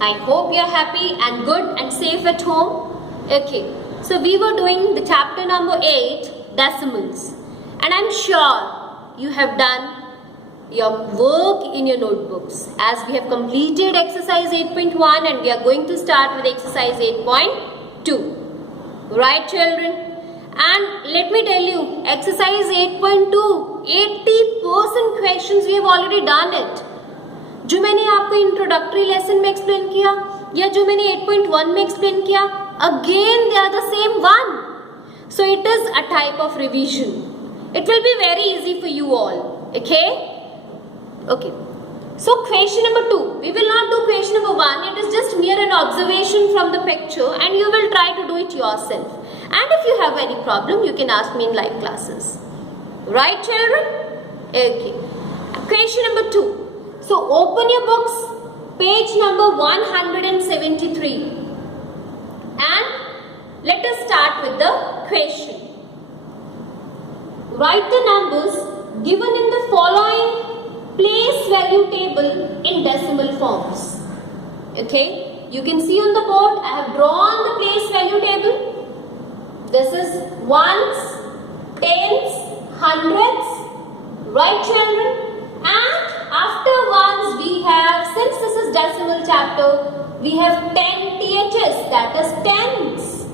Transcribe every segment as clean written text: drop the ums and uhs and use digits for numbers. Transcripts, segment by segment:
I hope you are happy and good and safe at home. Okay, so we were doing the chapter number 8, decimals, and I'm sure you have done your work in your notebooks, as we have completed exercise 8.1 and we are going to start with exercise 8.2. Right, children? And let me tell you, exercise 8.2, 80% questions we have already done it. जो मैंने आपको introductory lesson में explain किया या जो मैंने 8.1 में explain किया, again they are the same one. So it is a type of revision. It will be very easy for you all. Okay? Okay. So question number 2. We will not do question number 1. It is just mere an observation from the picture and you will try to do it yourself. And if you have any problem, you can ask me in live classes. Right, children? Okay. Question number 2. So open your books, page number 173. And let us start with the question. Write the numbers given in the following place value table in decimal forms. Okay, you can see on the board I have drawn the place value table. This is ones, tens, hundreds, right, children? And after ones we have, since this is decimal chapter, we have 10 THs, that is tens.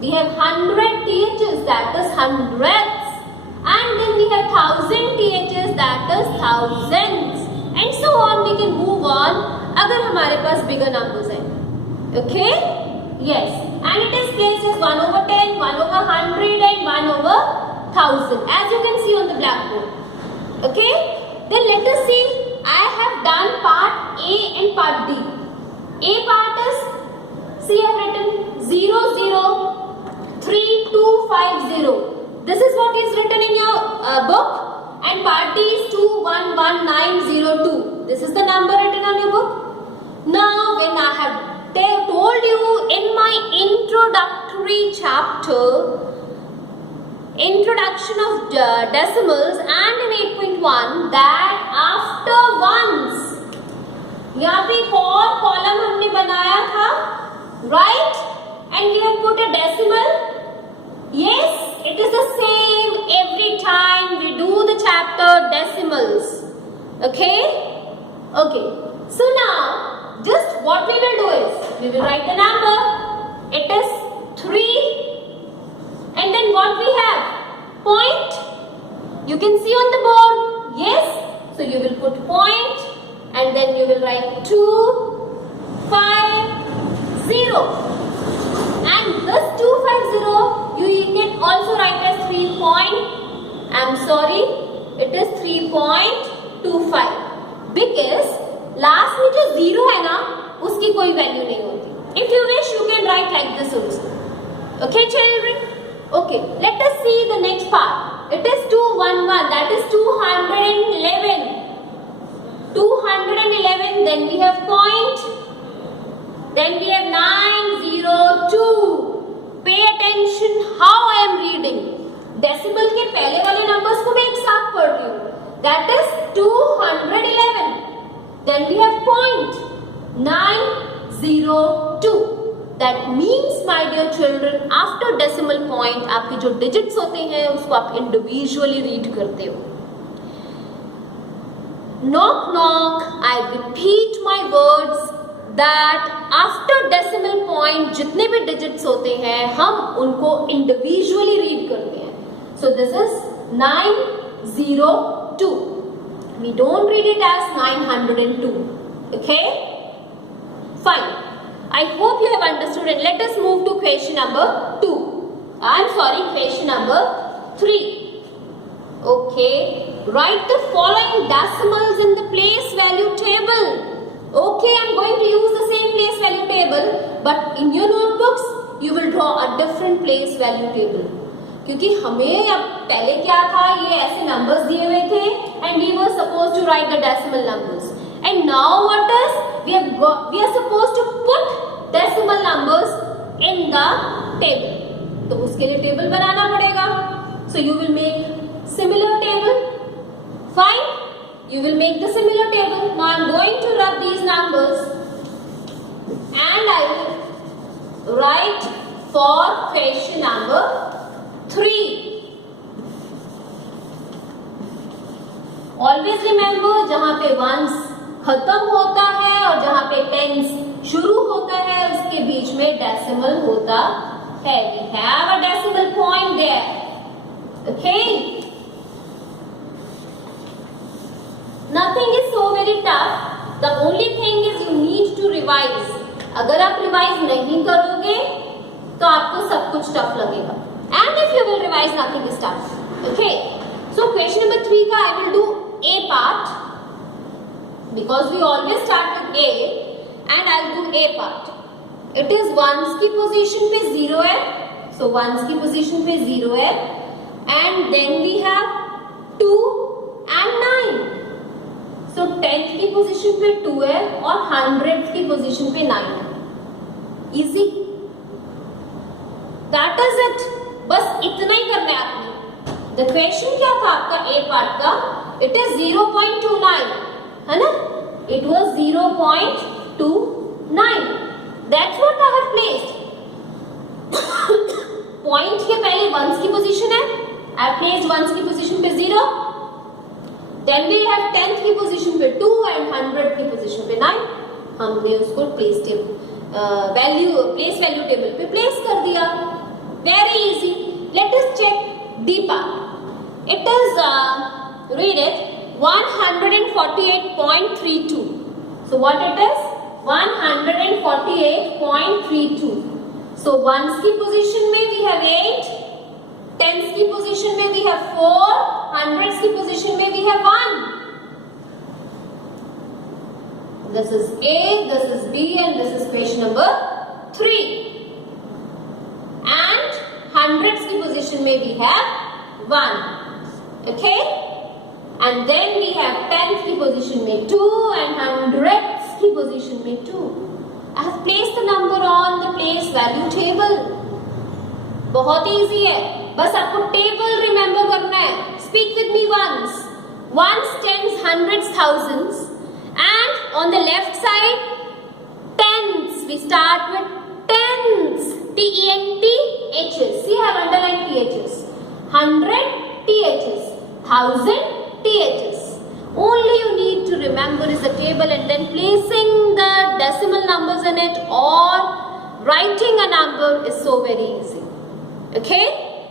We have 100 THs, that is hundreds. And then we have 1000 THs, that is thousands. And so on, we can move on अगर हमारे पास bigger numbers हैं. Okay? Yes. And it is placed as 1 over 10, 1 over 100 and 1 over 1000. As you can see on the blackboard. Okay? Then let us see. I have done part A and part D. A part is, see I have written 0, 0, 3, 2, 5, 0. This is what is written in your book, and part D is 211902. This is the number written on your book. Now, when I have told you in my introductory chapter, introduction of decimals and in 8.1, that after ones, यहाँ पे एक और column हमने बनाया था, right? And we have put a decimal. Yes. It is the same every time we do the chapter decimals. Okay? Okay. So now, just what we will do is, we will write the number. It is 3. And then what we have? Point. You can see on the board. Yes? So you will put point. And then you will write 2, 5, 0. And this 250, you can also write as 3 point, I'm sorry, it is 3.25 because last में जो 0 है ना, उसकी कोई value नहीं होती. If you wish, you can write like this also. Okay, children? Okay, let us see the next part. It is 211, that is 211. 211, then we have point. Then we have 902. Pay attention how I am reading. Decimal के पहले वाले numbers को मैं एक साथ पढ़ रही हूँ. That is 211. Then we have point 902. That means, my dear children, after decimal point आपके जो digits होते हैं उसको आप individually read करते हो. Knock knock. I repeat my words. That after decimal point जितने भी digits होते हैं हम उनको individually read करते हैं. So this is 902. We don't read it as 902. Okay? Fine. I hope you have understood and let us move to question number 2. I'm sorry, question number 3. Okay. Write the following decimals in the place value table. Okay, I am going to use the same place value table, but in your notebooks, you will draw a different place value table. क्योंकि हमें अब पहले क्या था, ये ऐसे numbers दिए हुए थे, and we were supposed to write the decimal numbers. And now what is? We are supposed to put decimal numbers in the table. तो उसके लिए table बनाना पड़ेगा. So you will make similar table. Fine. You will make the similar table. Now I am going to rub these numbers. for question number 3. Always remember, जहां पे ones खत्म होता है और जहां पे tens शुरू होता है उसके बीच में decimal होता है. We have a decimal point there. Okay. Nothing is so very tough. The only thing is you need to revise. अगर आप रिवाइज नहीं करोगे तो आपको सब कुछ टफ लगेगा. And if you will revise, nothing is tough. Okay. So question number 3 का I will do A part because we always start with A and I'll do A part. It is ones की position पे 0 है. So ones की position पे 0 है. And then we have 2 and 9. So 10th की position पे 2 है और 100th की पोजीशन पे 9 है. Easy. That is it. बस इतना ही करना है आपने. The question क्या था आपका A पार्ट का? It is 0.29, है ना? It was 0.29. That's what I have placed. Point के पहले ones की पोजीशन है. I have placed ones की पोजीशन पे 0. Then we have 10th की पोजीशन पे 2 and 100th की पोजीशन पे 9. हमने उसको प्लेस वैल्यू टेबल पे प्लेस कर दिया. Very easy. Let us check D part. It is read it 148.32. So what it is? 148.32. So ones की पोजीशन में we have 8. Tens की पोजीशन में we have 4. Hundreds की पोजीशन में we have 1. This is A, this is B, and this is question number 3. And hundreds की position में we have 1. Okay? And then we have 10th की position में 2 and hundreds की position में 2. I have placed the number on the place value table. बहुत easy है. बस आपको टेबल रिमेंबर करना है. Speak with me once. Ones, tens, hundreds, thousands. And on the left side, tens. We start with tens. T-E-N-T-H-S. See, I have underlined T-H-S. 100, T-H-S. 1000, T-H-S. Only you need to remember is the table and then placing the decimal numbers in it or writing a number is so very easy. Okay?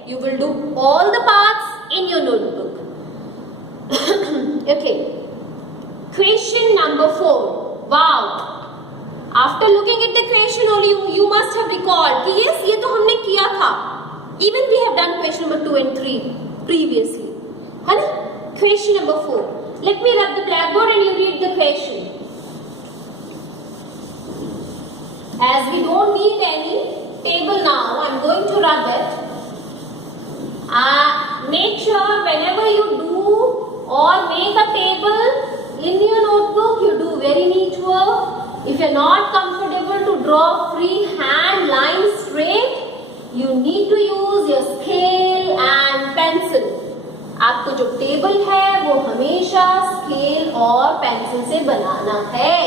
You will do all the parts in your notebook. Okay. Question number 4. Wow. After looking at the question only, you must have recalled कि yes, ये तो हमने किया था. Even we have done question number 2 and 3 previously. है ना? Question number 4. Let me rub the blackboard and you read the question. As we don't need any table now, I'm going to rub it. Make sure whenever you do or make a table in your notebook, you do very neat work. If you're not comfortable to draw freehand lines straight, you need to use your scale and pencil. आपको जो table है वो हमेशा scale और pencil से बनाना है.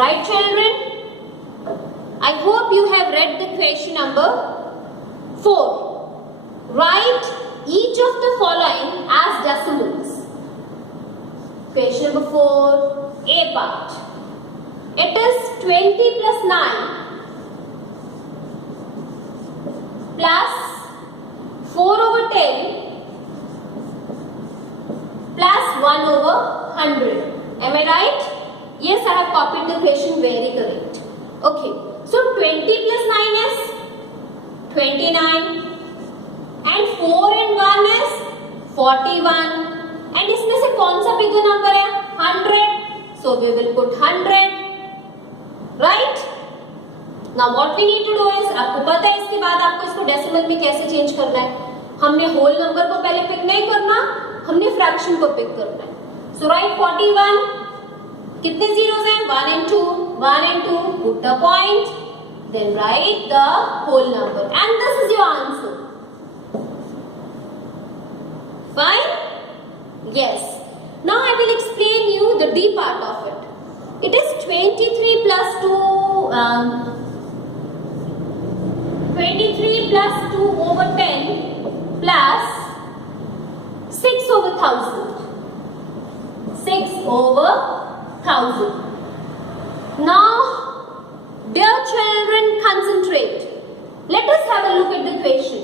Right, children? I hope you have read the question number 4. Write each of the following as decimals. Question number 4, A part. It is 20 plus 9 plus 4 over 10 plus 1 over 100. Am I right? Yes, I have copied the question very correct. Okay. So 20 plus 9 is 29 and 4 and 1 is 41 and इसमें से कौन सा bigger number है? 100. So we will put 100. Right? Now what we need to do is, आपको पता है इसके बाद आपको इसको डेसिमल में कैसे चेंज करना है. हमने होल नंबर को पहले पिक नहीं करना, हमने फ्रैक्शन को पिक करना है. So write 41. कितने zeros हैं? 1 and 2. 1 and 2. Put a point. Then write the whole number. And this is your answer. Fine? Yes. Now I will explain you the D part of it. It is 23 plus 2. 23 23 plus 2 over 10 plus 6 over 1000. 6 over 1000. Now, dear children, concentrate. Let us have a look at the question.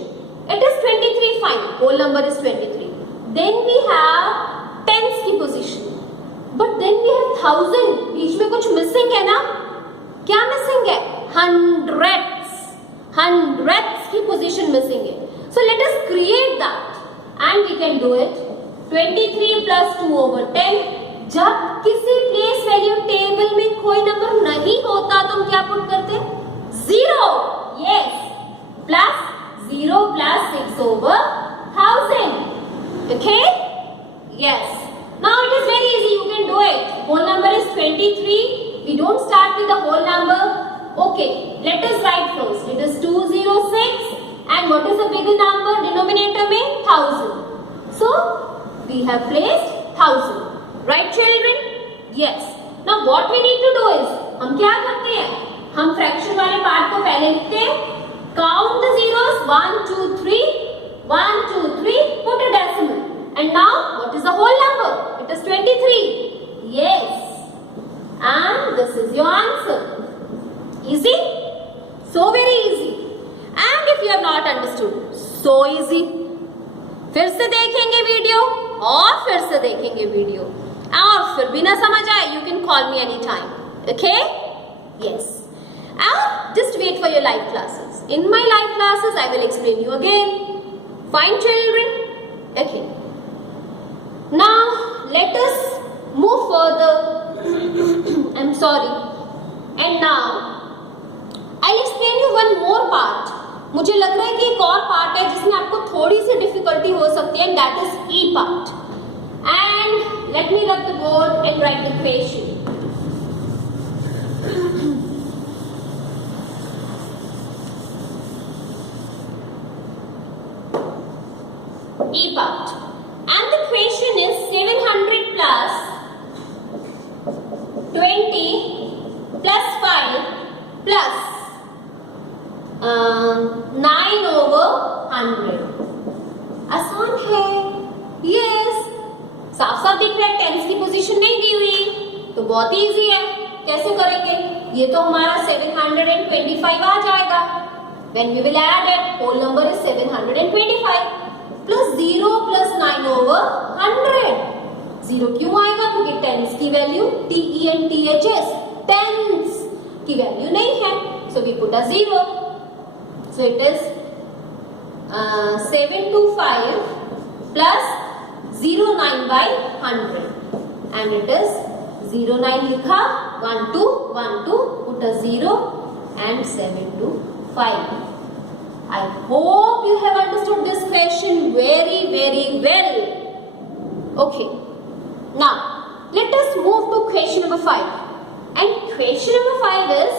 It is 23, fine. Whole number is 23. Then we have tens की position. But then we have 1000. बीच में कुछ missing है ना? क्या missing है? Hundreds. Hundreds की position missing है. So let us create that. And we can do it. 23 plus 2 over 10. जब किसी प्लेस वैल्यू टेबल में कोई नंबर नहीं होता तो हम क्या पुट करते हैं? 0. Yes. Plus 0 plus 6 over 1000. Okay? Yes. Now it is very easy. You can do it. Whole number is 23. We don't start with the whole number. Okay. Let us write first. It is 206. And what is the bigger number? Denominator में 1000. So we have placed 1000. Right, children? Yes. Now what we need to do is, हम क्या करते हैं? हम fraction वाले part को पहले लिखते हैं. Count the zeros. 1, 2, 3. 1, 2, 3. Put a decimal. And now, what is the whole number? It is 23. Yes. And this is your answer. Easy? So very easy. And if you have not understood, so easy. फिर से देखेंगे video और फिर से देखेंगे video और फिर भी ना समझ आए, you can call me anytime. Okay? Yes. And just wait for your live classes. In my live classes, I will explain you again. Fine, children? Okay. Now, let us move further. I'm sorry. And now, I'll explain you one more part. मुझे लग रहा है कि एक और part है जिसमें आपको थोड़ी सी डिफिकल्टी हो सकती है, and that is E part. And let me rub the board and write the question. E part. And the question is 700 plus 20 plus 5 plus 9 over 100. आसान है. Yes. साफ साफ दिख रहा है, टेंस की पोजीशन नहीं दी हुई तो बहुत इजी है. कैसे करेंगे? ये तो हमारा 725 आ जाएगा. When we will add it, whole number is 725 plus 0 plus 9 over 100. 0 क्यों आएगा? क्योंकि टेंस की वैल्यू TENTHS टेंस की वैल्यू नहीं है. So we put a 0. So it is 725 plus 09 by 100. And it is 09 लिखा, 12, put a 0 and 725. I hope you have understood this question very, very well. Okay. Now, let us move to question number 5. And question number 5 is,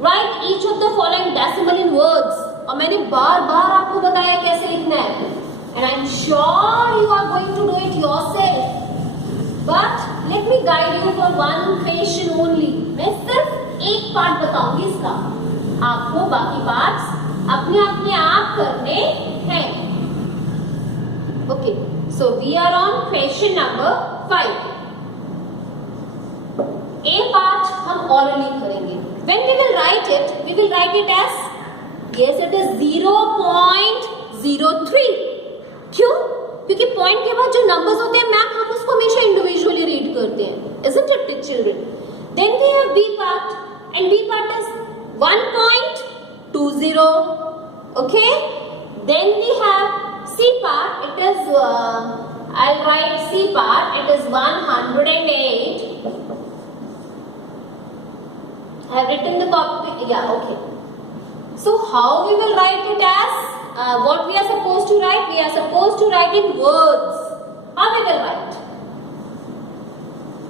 write each of the following decimal in words. और मैंने बार बार आपको बताया कैसे लिखना है. And I'm sure you are going to do it yourself. But let me guide you for one question only. मैं सिर्फ एक पार्ट बताऊंगी इसका. आपको बाकी पार्ट्स अपने आप करने हैं. Okay. So we are on question number 5. A part हम orally करेंगे. When we will write it as, yes, it is 0.03. क्यों? क्योंकि पॉइंट के बाद जो नंबर्स होते हैं मैम, हम उसको हमेशा इंडिविजुअली रीड करते हैं. Isn't it, children? Then we have B part, and B part is 1.20. Okay? Then we have C part. It is I'll write C part. It is 108. I have written the copy. Yeah, okay. So how we will write it as? What we are supposed to write? We are supposed to write in words. How we will write?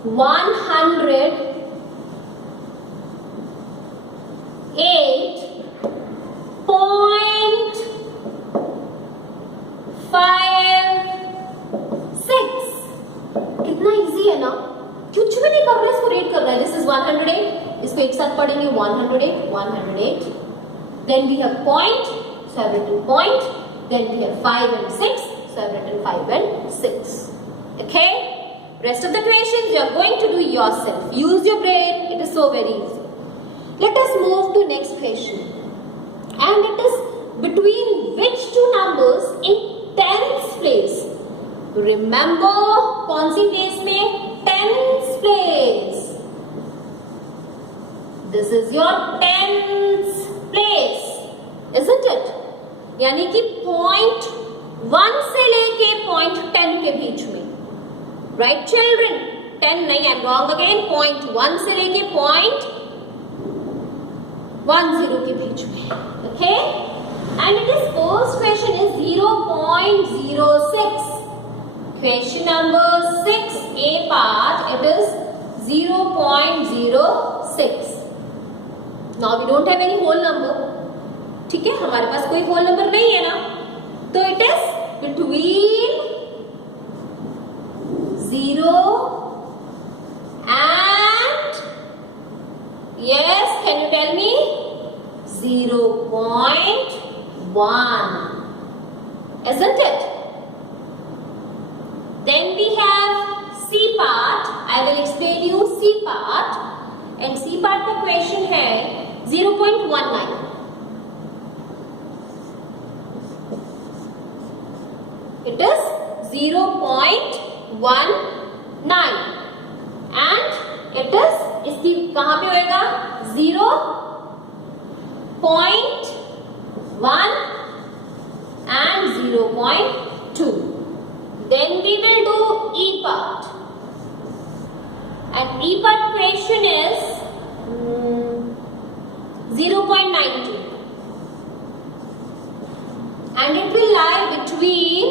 108.56. कितना easy है ना? कुछ भी नहीं कर रहा है, इसको रीड कर रहा है. This is 108. इसको एक साथ पढ़ेंगे. 108, 108. Then we have point, so I've written point. Then we have 5 and 6, so I've written 5 and 6. Okay? Rest of the questions you are going to do yourself. Use your brain. It is so very easy. Let us move to next question. And it is between which two numbers in tens place? Remember, कौन सी place में? Tens place. This is your tens place, isn't it? यानी कि point 1 से लेके point 10 के बीच में. Right, children? 10 नहीं, I'm wrong again. Point 1 से लेके point 10 के बीच में. Okay? And it is first question is 0.06. Question number 6, A part, it is 0.06. Now we don't have any whole number. ठीक है, हमारे पास कोई whole number नहीं है ना, तो it is between 0 and, yes, can you tell me? 0.1, isn't it? Then we have C part. I will explain you C part. And C part का question है 0.19. It is 0.19. And it is, इसकी कहाँ पे होएगा? 0.1 and 0.2. Then we will do E part. And E part question is 0.90. And it will lie between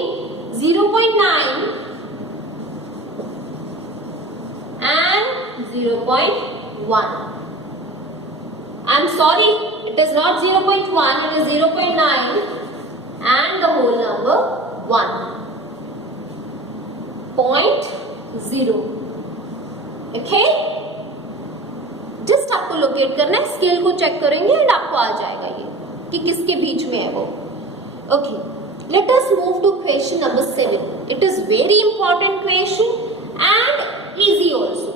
0.9 and 0.1. I'm sorry, it is not 0.1, it is 0.9 and the whole number 1. 0.0. Okay? Just आपको locate करना है, scale को check करेंगे and आपको आ जाएगा ये कि किसके बीच में है वो. Okay, let us move to question number 7. It is very important question and easy also,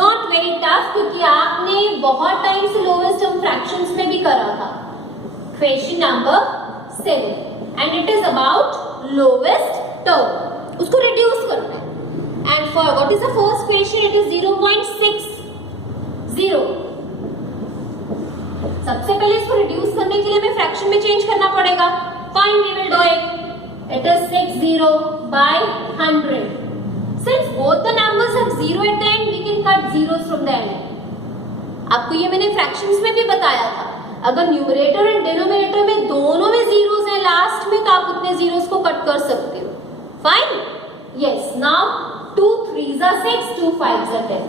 not very tough, क्योंकि आपने बहुत टाइम से लोवेस्ट टर्म फ्रैक्शंस में भी करा था. Question number 7 and it is about lowest term, उसको रिड्यूस करना है. And for what is the first question? It is 0.60. सबसे पहले इसको रिड्यूस करने के लिए हमें फ्रैक्शन में चेंज करना पड़ेगा. Fine, we will do it. It is 60 by 100. Since both the numbers have 0 at the end, we can cut zeros from the end. आपको ये मैंने फ्रैक्शंस में भी बताया था. अगर न्यूमरेटर एंड डिनोमिनेटर में दोनों में जीरोस हैं लास्ट में, तो आप उतने जीरोस को कट कर सकते हो. Fine, yes. Now 2 3s are 6, 2 5s are 10.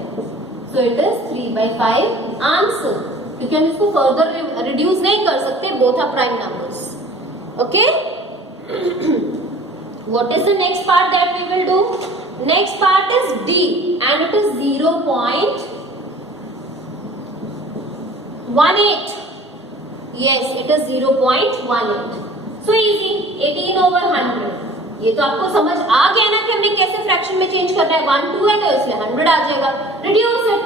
So it is 3/5 answer, क्योंकि हम इसको फर्दर रिड्यूस नहीं कर सकते. Both are prime numbers. Okay, what is the next part that we will do? Next part is D and it is 0.18. Yes, it is 0.18. So easy, 18/100. ये तो आपको समझ आ गया ना कि हमने कैसे फ्रैक्शन में चेंज करना है. 1 2 है तो इसलिए 100 आ जाएगा. Reduce it.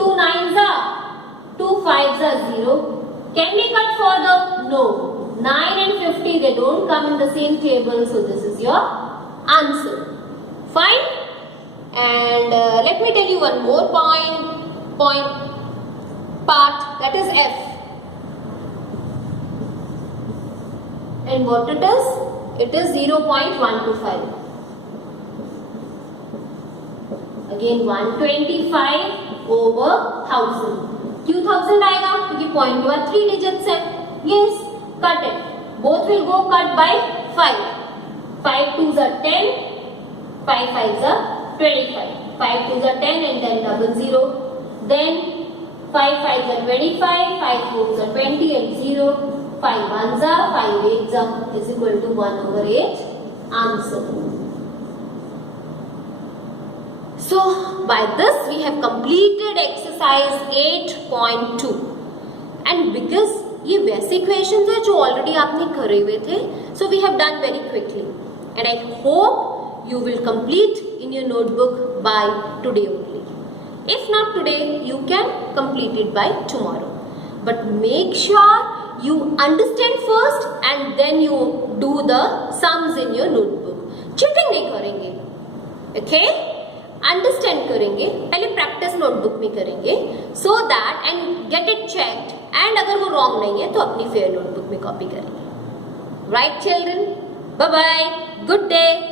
2 9s are 2 5s are 0. Can we cut further? No. 9 and 50, they don't come in the same table, so this is your answer. Fine. And let me tell you one more point part, that is F. And what it is? It is 0.125. Again 125 over 1000. क्यों 1000 आएगा? क्योंकि point के बाद 3 digits है. Yes, cut it. Both will go cut by 5. 5 2s are 10. 5 5s are 25. 5 2s are 10 and then double 0. Then 5 5s are 25. 5 4s are 20 and 0. 5 1s are 5 8s are is equal to 1/8. Answer. So by this we have completed exercise 8.2. And because ये वैसे questions है जो already आपने करे हुए थे. So we have done very quickly and I hope you will complete in your notebook by today only. If not today, you can complete it by tomorrow. But make sure you understand first and then you do the sums in your notebook. Cheating नहीं करेंगे, okay? Understand करेंगे, पहले practice notebook में करेंगे, so that and get it checked. And अगर वो wrong नहीं है तो अपनी fair notebook में copy करेंगे. Right children? Bye bye. Good day.